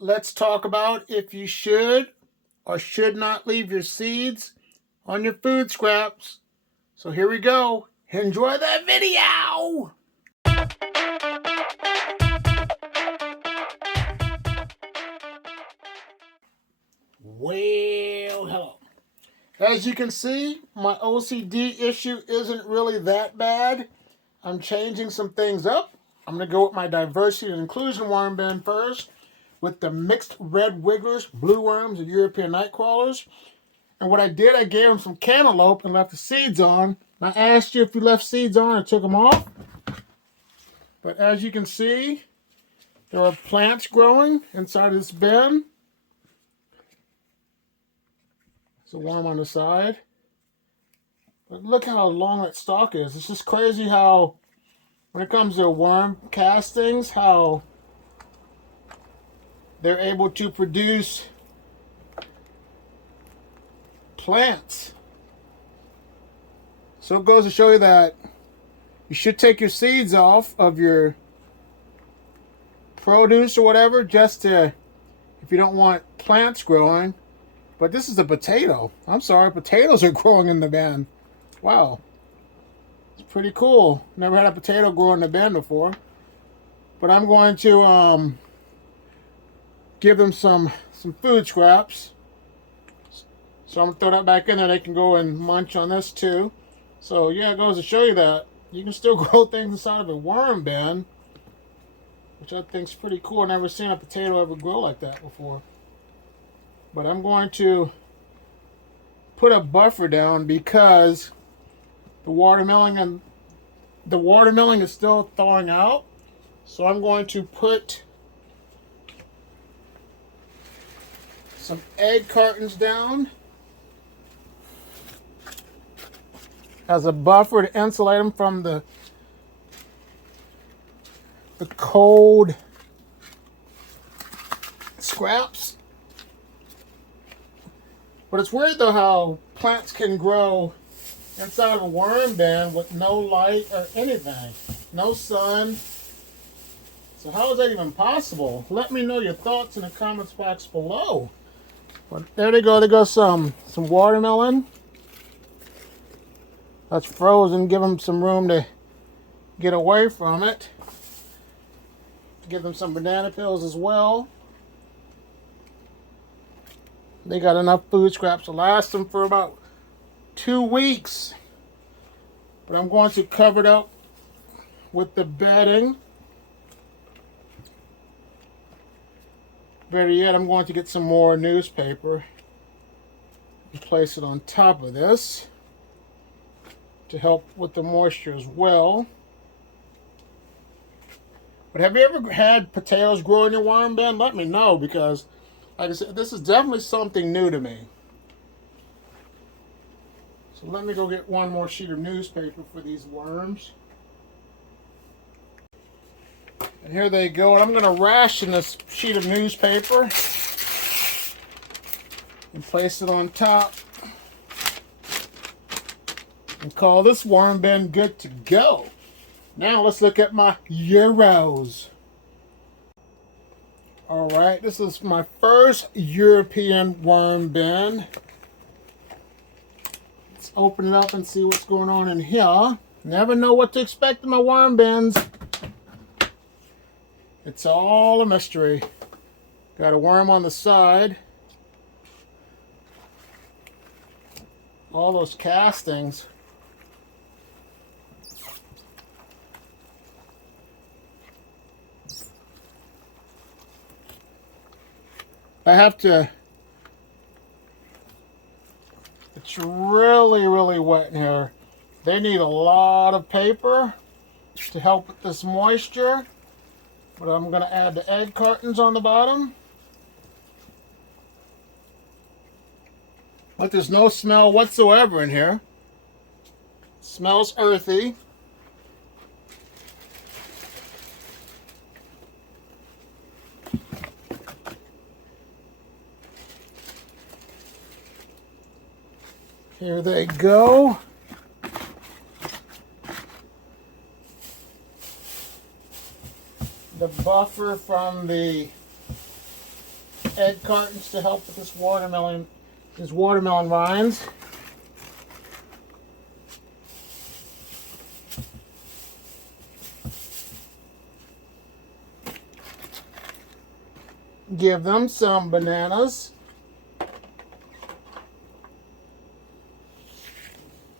let's talk about if you should or should not leave your seeds on your food scraps. So here we go. Enjoy that video. Well, hello. As you can see, my OCD issue isn't really that bad. I'm changing some things up. I'm going to go with my diversity and inclusion worm bin first with the mixed red wigglers, blue worms, and European night crawlers. And what I did, I gave them some cantaloupe and left the seeds on. I asked you if you left seeds on and took them off. But as you can see, there are plants growing inside of this bin. There's a worm on the side. But look how long that stalk is. It's just crazy how, when it comes to worm castings, how they're able to produce plants. So it goes to show you that you should take your seeds off of your produce or whatever, just to, if you don't want plants growing. But this is a potato. I'm sorry, potatoes are growing in the bin. Wow. It's pretty cool. Never had a potato grow in the bin before. But I'm going to give them some food scraps. So I'm going to throw that back in there. They can go and munch on this too. So yeah, it goes to show you that you can still grow things inside of a worm bin, which I think is pretty cool. I've never seen a potato ever grow like that before. But I'm going to put a buffer down because the watermelon is still thawing out. So I'm going to put some egg cartons down as a buffer to insulate them from the cold scraps. But it's weird though how plants can grow inside of a worm bin with no light or anything. No sun. So how is that even possible? Let me know your thoughts in the comments box below. But there they go. There goes some watermelon. That's frozen. Give them some room to get away from it. Give them some banana peels as well. They got enough food scraps to last them for about 2 weeks. But I'm going to cover it up with the bedding. Better yet, I'm going to get some more newspaper and place it on top of this to help with the moisture as well. But have you ever had potatoes grow in your worm bin? Let me know, because like I said, this is definitely something new to me. So let me go get one more sheet of newspaper for these worms. And here they go. And I'm going to ration this sheet of newspaper and place it on top and call this worm bin good to go. Now let's look at my Euros. Alright, this is my first European worm bin. Let's open it up and see what's going on in here. Never know what to expect in my worm bins. It's all a mystery. Got a worm on the side. All those castings. I have to, it's really wet in here. They need a lot of paper to help with this moisture. But I'm going to add the egg cartons on the bottom. But there's no smell whatsoever in here. It smells earthy. Here they go. The buffer from the egg cartons to help with this watermelon rinds. Give them some bananas.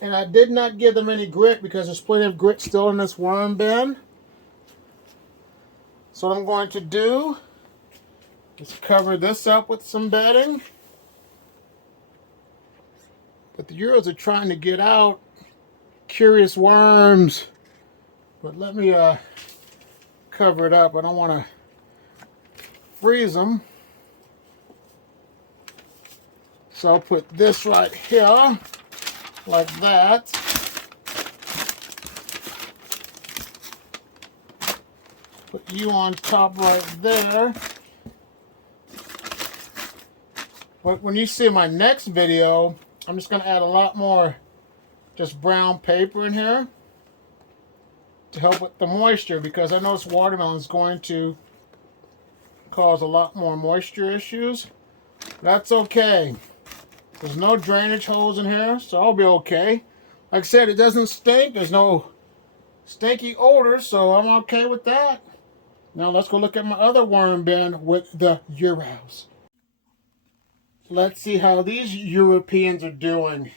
And I did not give them any grit because there's plenty of grit still in this worm bin. So what I'm going to do is cover this up with some bedding. But the Euros are trying to get out. Curious worms. But let me cover it up. I don't want to freeze them. So I'll put this right here, like that. Put you on top right there. But when you see my next video, I'm just going to add a lot more just brown paper in here to help with the moisture, because I know this watermelon is going to cause a lot more moisture issues. That's okay. There's no drainage holes in here, so I'll be okay. Like I said, it doesn't stink. There's no stinky odor, so I'm okay with that. Now let's go look at my other worm bin with the Euros. Let's see how these Europeans are doing.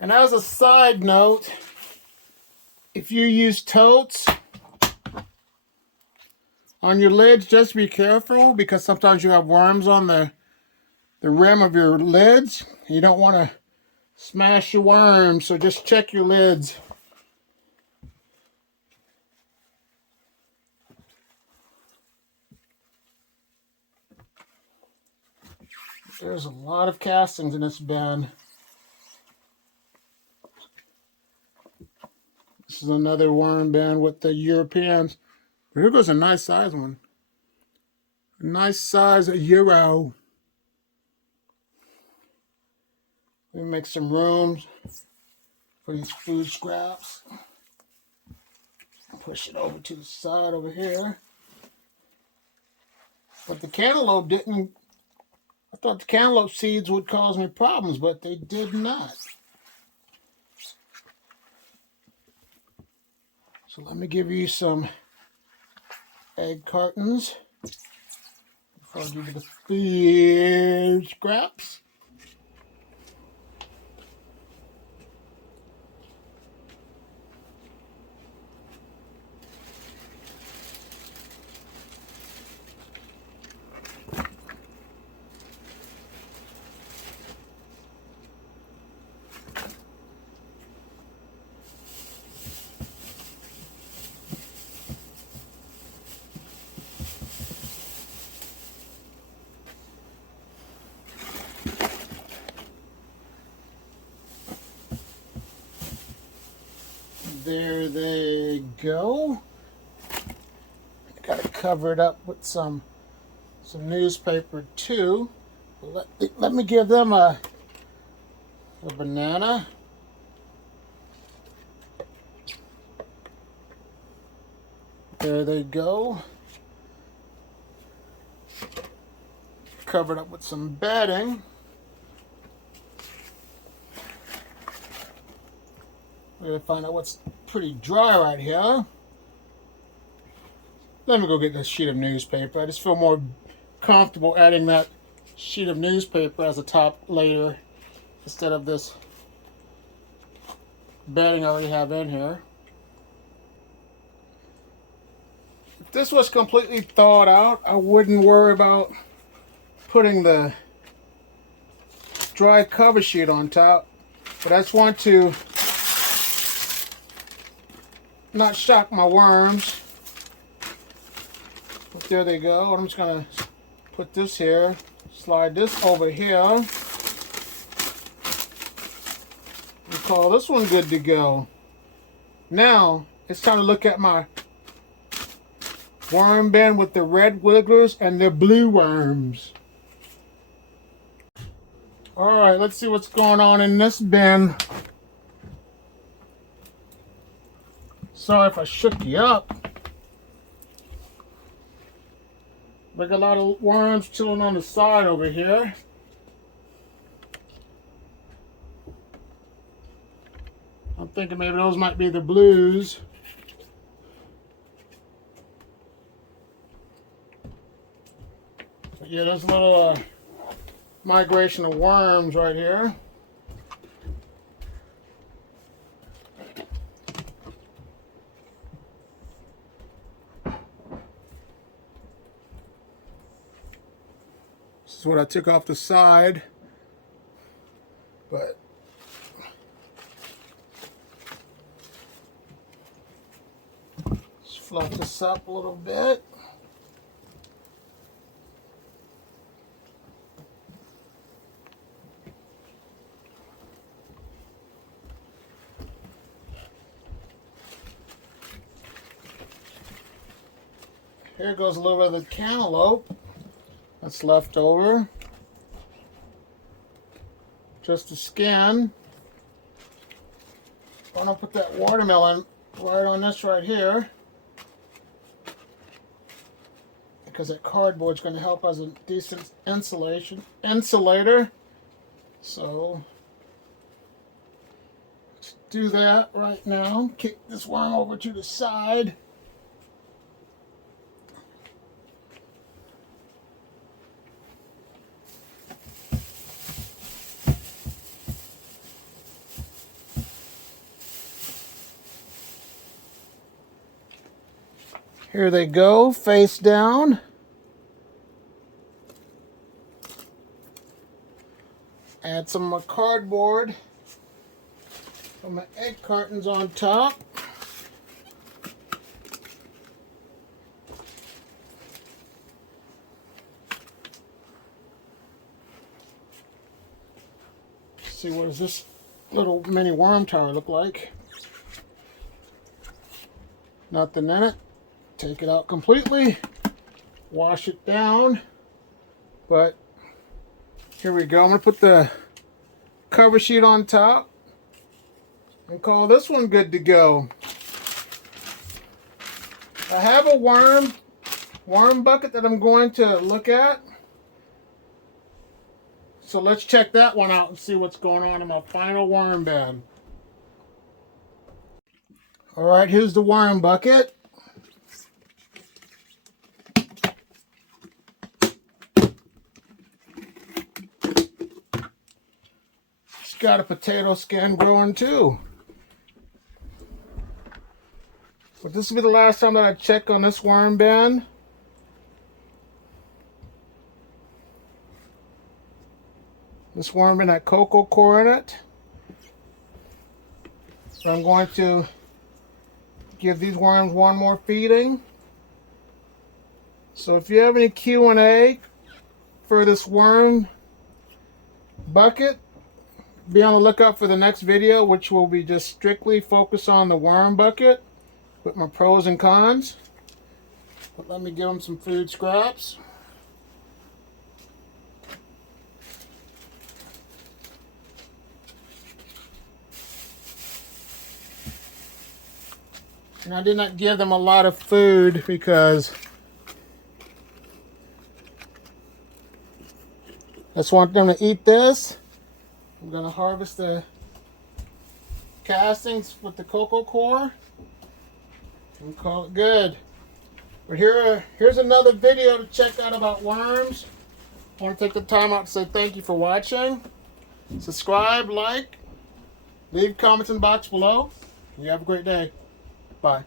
And as a side note, if you use totes on your lids, just be careful, because sometimes you have worms on the rim of your lids. You don't want to smash your worms, so just check your lids. There's a lot of castings in this bin. This is another worm bin with the Europeans. Here goes a nice size one. A nice size Euro. Let me make some room for these food scraps. Push it over to the side over here. But the cantaloupe didn't. I thought the cantaloupe seeds would cause me problems, but they did not. So let me give you some egg cartons before I give you the food scraps. There they go. I gotta cover it up with some newspaper too. Let me give them a banana. There they go. Covered up with some bedding. We're gonna find out what's pretty dry right here. Let me go get this sheet of newspaper. I just feel more comfortable adding that sheet of newspaper as a top layer instead of this bedding I already have in here. If this was completely thawed out, I wouldn't worry about putting the dry cover sheet on top, but I just want to not shock my worms. But there they go. I'm just gonna put this here, slide this over here, and call this one good to go. Now it's time to look at my worm bin with the red wigglers and the blue worms. Alright, let's see what's going on in this bin. Sorry if I shook you up. We got a lot of worms chilling on the side over here. I'm thinking maybe those might be the blues. But yeah, there's a little migration of worms right here. This is what I took off the side, but let's fluff this up a little bit. Here goes a little bit of the cantaloupe that's left over. Just the skin. I'm gonna put that watermelon right on this right here, because that cardboard's going to help as a decent insulator. So let's do that right now. Kick this worm over to the side. Here they go, face down. Add some more cardboard. Put my egg cartons on top. See, what does this little mini worm tower look like? Nothing in it. Take it out completely, wash it down, but here we go. I'm going to put the cover sheet on top and call this one good to go. I have a worm bucket that I'm going to look at, so let's check that one out and see what's going on in my final worm bed. All right, here's the worm bucket. Got a potato skin growing too. But this will be the last time that I check on this worm bin. This worm bin had cocoa core in it. So I'm going to give these worms one more feeding. So if you have any Q&A for this worm bucket, be on the lookout for the next video, which will be just strictly focused on the worm bucket with my pros and cons. But let me give them some food scraps. And I did not give them a lot of food because I just want them to eat this. I'm going to harvest the castings with the cocoa core and call it good. But here's another video to check out about worms. I want to take the time out to say thank you for watching. Subscribe, like, leave comments in the box below. You have a great day. Bye.